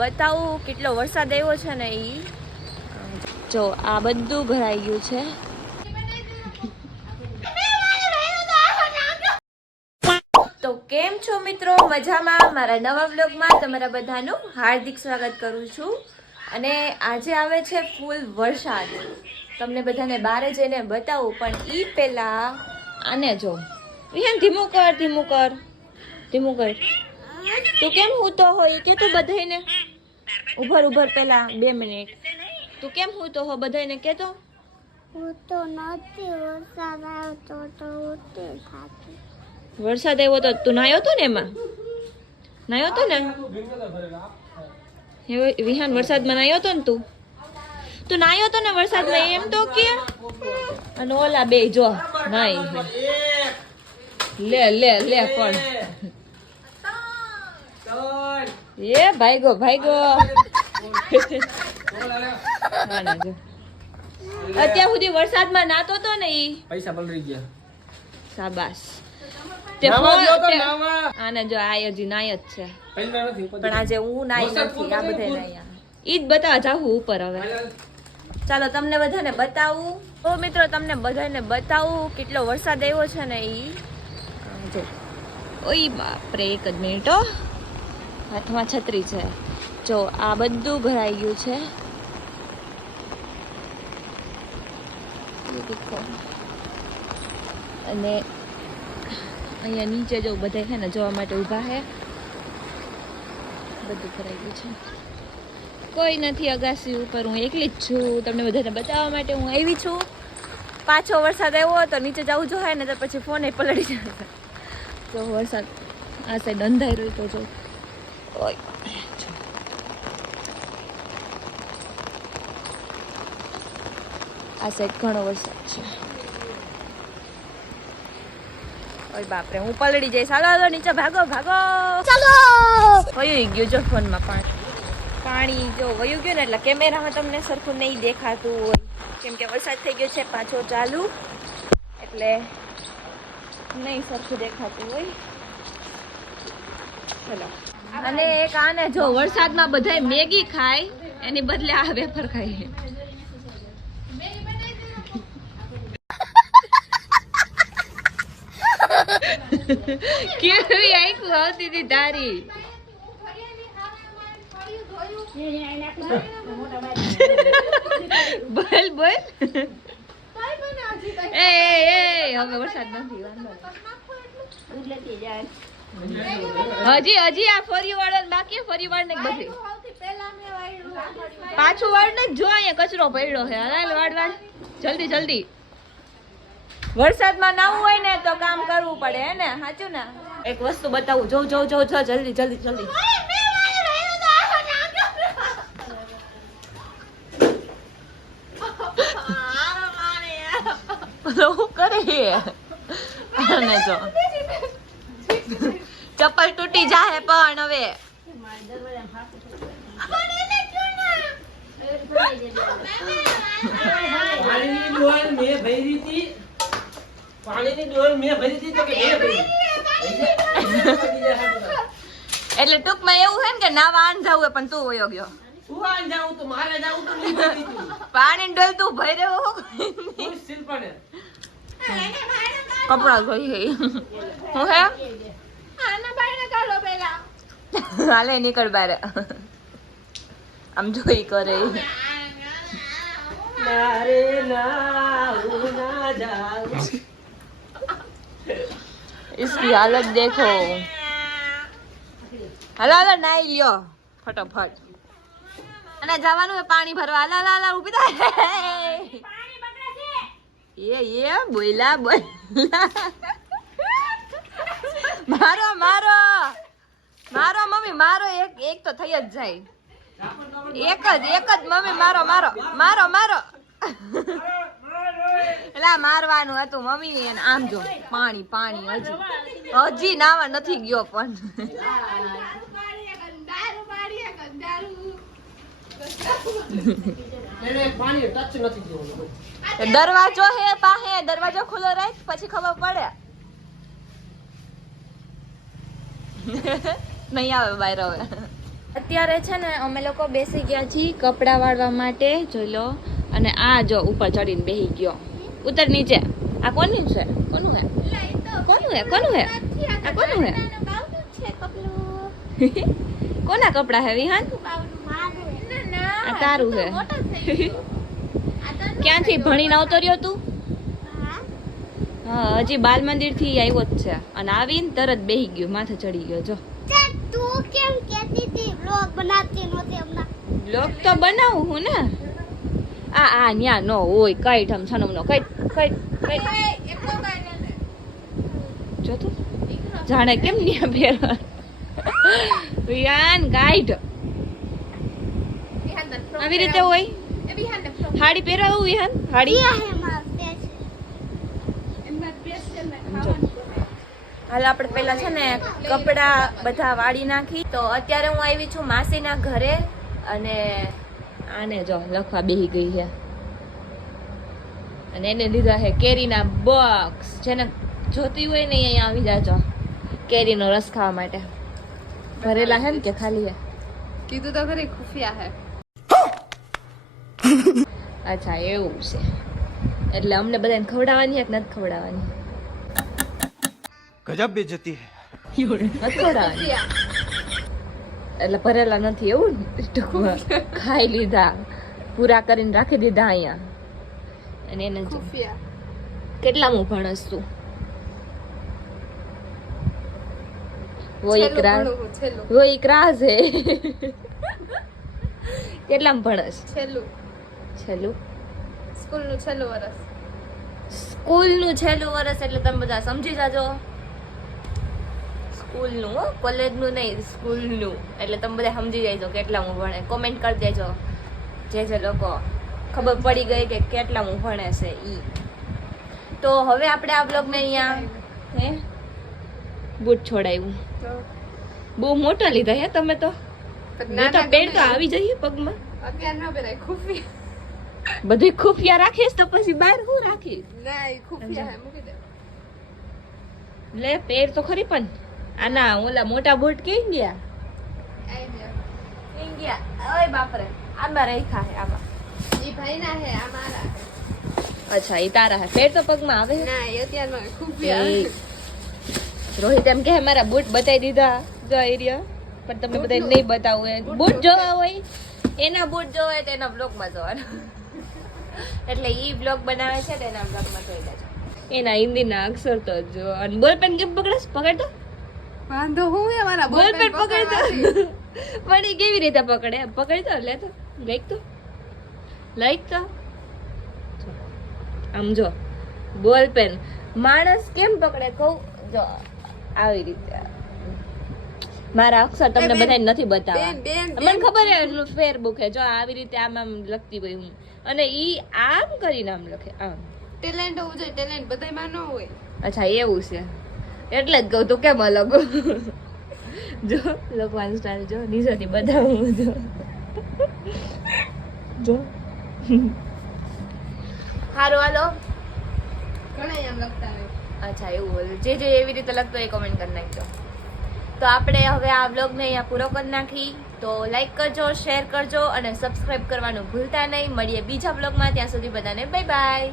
બતાવું કેટલો વરસાદ આવ્યો છે ને એ જો, આ બધું ભરાઈ ગયું છે. તો કેમ છો મિત્રો? મજામાં? મારા નવા બ્લોગમાં તમારા બધાનું હાર્દિક સ્વાગત કરું છું. અને આજે આવે છે ફૂલ વરસાદ. તમને બધાને બહાર જઈને બતાવું, પણ એ પહેલા આને જો. વિહાન ધીમું કર ધીમું કર ધીમું કર. તું કેમ હું તો હોય કે તું બધાને ઉભર ઉભર પેલા બે મિનિટ. તું કેમ હું તો હો? બધાને કહેતો હું તો નથી વરસાદ આવતો તો ઉઠી થાકી વરસાદ આવ્યો તો તું નાયો તો ને એમાં? નાયો તો ને એવું વિહાન વરસાદમાં નાયો તો ને તું? તું નાયો તો ને વરસાદમાં એમ તો કે? અને ઓલા બે જો નાઈ લે લે લે પણ. એ ભાઈગો ભાઈગો. અત્યાર સુધી વરસાદમાં નાતો તો ને ઈ? પૈસા પલળી ગયા. શાબાશ. તે ફોન- તે- આને જો આ હજી નાય જ છે. પણ આજે હું નાઈ નથી આ બધે. નાયા ઈ જ બતાવવા ઉપર હવે. ચાલો તમને બધાને બતાવું. ઓ મિત્રો તમને બધાને બતાવું કેટલો વરસાદ આવ્યો છે ને ઈ. જો. ઓય બાપરે એક જ મિનિટ હો. હાથમાં છત્રી છે. જો, આ બધું ભરાઈ ગયું છે. એ અને અહીંયા નીચે જો બધા છે ને જોવા માટે ઊભા છે, બધું ભરાઈ ગયું છે. કોઈ નથી અગાસી ઉપર, હું એકલી જ છું. તમને બધાને બતાવવા માટે હું આવી છું. પાછો વરસાદ આવ્યો તો નીચે જવું જોઈએ ને તો પછી ફોને પલળી જાય. તો વરસાદ આ સાઈડ અંધાઈ રહ્યું તો જો. બાપરે, આ સાઈડ ઘણો વરસાદ છે. ઓય બાપરે હું પલળી જઈશ. હાલો હાલો નીચે ભાગો ભાગો. ચાલો! વયું ગયું જો ફોનમાં પાણી. પાણી જો વયું ગયું ને એટલે કેમેરામાં તમને સરખું નહીં દેખાતું હોય. કેમ કે વરસાદ થઈ ગયો છે પાછો ચાલુ. એટલે નહીં સરખું દેખાતું હોય. ચલો. અને એક આને જો વરસાદમાં બધાય મેગી ખાય, એની બદલે આ વેફર ખાય કેવી આંખું આવતી હતી તારી. બોલ બોલ. એ, હવે વરસાદ નથી, વાંધો નહીં. હજી હજી આ ફરી વાળો બાકી ફરી વાળ ને બધી. પાછું વાળ ને જો અહીંયા કચરો પડ્યો છે. હલાલ વાળ વાળ. જલ્દી જલ્દી. વરસાદમાં નાવું હોય ને તો કામ કરવું પડે હે ને? સાચું ને? એક વસ્તુ બતાવું. જો જો જો જો જલ્દી જલ્દી જલ્દી. શું કરે અને જો. ચપ્પલ તૂટી જાહે પણ હવે. એટલે ટૂંકમાં એવું છે ને કે નાવા આન જવું પણ તું વયો ગયો. પાણી ડોલ તું ભરી રહ્યો કપડા ધોઈ હું હે? હાલે નીકળ બાર આમ જોઈ કરે મારે નાવું ના જાવું. इसकी हालत देखो હાલો હાલો નાઈ લ્યો ફટાફટ અને જવાનું હે પાણી ભરવા હાલો હાલો હાલો ઊભી થાય એ એ બોયલા બોયલા મારો એક એક તો થઈ જ જાય. એક જ એક જ મમ્મી મારો મારો મારો મારો. એલા મારવાનું હતું મમ્મી એને આમ જો પાણી પાણી હજી. હજી નાવા નથી ગયો પણ. દરવાજો હે પાહે દરવાજો ખુલ્લો રાખ પછી ખબર પડે. નહીં આવે બહાર હવે. અત્યારે છે ને અમે લોકો બેસી ગયા છીએ કપડાં વાળવા માટે જોઈ લો. અને આ જો ઉપર ચડીને બેસી ગયો. ઉતર નીચે. આ કોનું છે? કોનું હે કોનું હે કોનું હે આ કોનું હે કોના કપડા હે વિહાન? આ તારું હે ક્યાંથી? ભણીને આવતો રહ્યો તું? હા. હજી બાલ મંદિરથી આવ્યો જ છે. અને આવીને તરત બેસી ગયો માથે ચડી ગયો જો. કેમ કહેતી હતી? બ્લોગ બનાવતી નહોતી હમણાં. બ્લોગ તો બનાવું હું ને. આ આ ન્યા નો હોય કઈ ઠમ સનમ નો કઈ કઈ કઈ. જો તો. જાણે કેમ ન્યા ફેરવા વિયાન ગાઈડ આવી રીતે હોય. હાડી પહેરાવું વિહાન? હાડી ક્યાં હે મારા પેચ હાલ આપણે પેલા છે ને કપડાં બધા વાળી નાખી. તો અત્યારે હું આવી છું માસીના ઘરે અને આને જો લખવા બેહી ગઈ છે. અને એને લીધા છે કેરીના બોક્સ જેને જોતી હોય ને અહીંયા આવી જાજો કેરીનો રસ ખાવા માટે. ભરેલા છે ને કે ખાલી છે? કીધું તો ખરી ખુફિયા હે અચ્છા એવું છે. એટલે અમને બધાને ખવડાવવાની કે નથી ખવડાવવાની? ગજબ બે જતી હથોડા એટલે ભરેલા નથી એવું ટૂંકમાં ખાઈ લીધા પૂરા કરીને રાખી દીધા અહીંયા. અને એને કેટલામું ભણસ તું વો ઇકરા વો ઇકરા છે. કેટલામ ભણસ છેલ્લું. છેલ્લું? સ્કૂલનું છેલ્લું વર્ષ સ્કૂલનું છેલ્લું વર્ષ એટલે તમે બધા સમજી જાજો. સ્કૂલનું હો કોલેજનું નહીં સ્કૂલનું. એટલે તમે બધા સમજી જાય છો કેટલા હું ભણે. કોમેન્ટ કરી દેજો. જે જે લોકો ખબર પડી ગઈ કે કેટલા હું ભણે છે ઈ. તો હવે આપણે આ બ્લોગને અહીંયા હે? બૂટ છોડાયું બહુ મોટા લીધા હે તમે તો. પણ મેં તો નાના પેર તો આવી જઈએ પગમાં. અત્યારે ના પહેરાય ખુફી બધી ખુફિયા રાખીશ તો પછી બહાર હું રાખીશ? ના ખુફિયા મૂકી દે. લે પેર તો ખરી પણ. આના ઓલા મોટા બોટ કેમ ગયા? ગયા ગયા? ઓય બાપરે આમાં રાખ્યા હે આમાં. ઈ ભાઈ હે આ અચ્છા એ તારા હે. ફેર તો પગમાં આવે ના એ અત્યારમાં એ. રોહિત એમ કે મારા બૂટ બતાવી દીધા જો એરિયા. પણ તમે બધા નહીં બતાવું બૂટ જોવા હોય? એના બૂટ જોવા હોય તો એના બ્લોગમાં જોવાનું. એટલે ઈ બ્લોગ બનાવે છે તો એના બ્લોગમાં જોઈ લેજો. એના હિન્દીના અક્ષર તો જો. અને બોલ પેન કેમ પકડસ પકડતો? વાંધો હું અમારા મારા બોલ પેન પકડતો પણ એ કેવી રીતે પકડે? પકડતો લે તો. લાઈક તો. લાઈક તો. આમ જો. બોલ પેન. માણસ કેમ પકડે? કહું. જો. આવી રીતે. મારા અક્ષર તમને બધાને નથી બતાવવા. મને. ખબર હે ફેરબુક હે જો આવી રીતે આમ આમ લખતી હોય હું. અને ઈ આમ કરીને આમ લખે. આમ. ટેલેન્ટ હોવું જોઈએ. ટેલેન્ટ બધાયમાં ન હોય. અચ્છા એવું છે. એટલે જ કહું તું કેમ અલગ? જો લખવાનું સ્ટાઇલ જો નીચેથી બતાવું જો જો. સારું હાલો. ઘણા લખતા અચ્છા એવું હોય. જે જે એવી રીતે લખતો એ કોમેન્ટ કરી નાખજો. તો આપણે હવે આ બ્લોગને અહીંયા પૂરો કરી નાખી. તો લાઈક કરજો શેર કરજો અને સબસ્ક્રાઈબ કરવાનું ભૂલતા નહીં. મળીએ બીજા બ્લોગમાં ત્યાં સુધી બધાને બાય બાય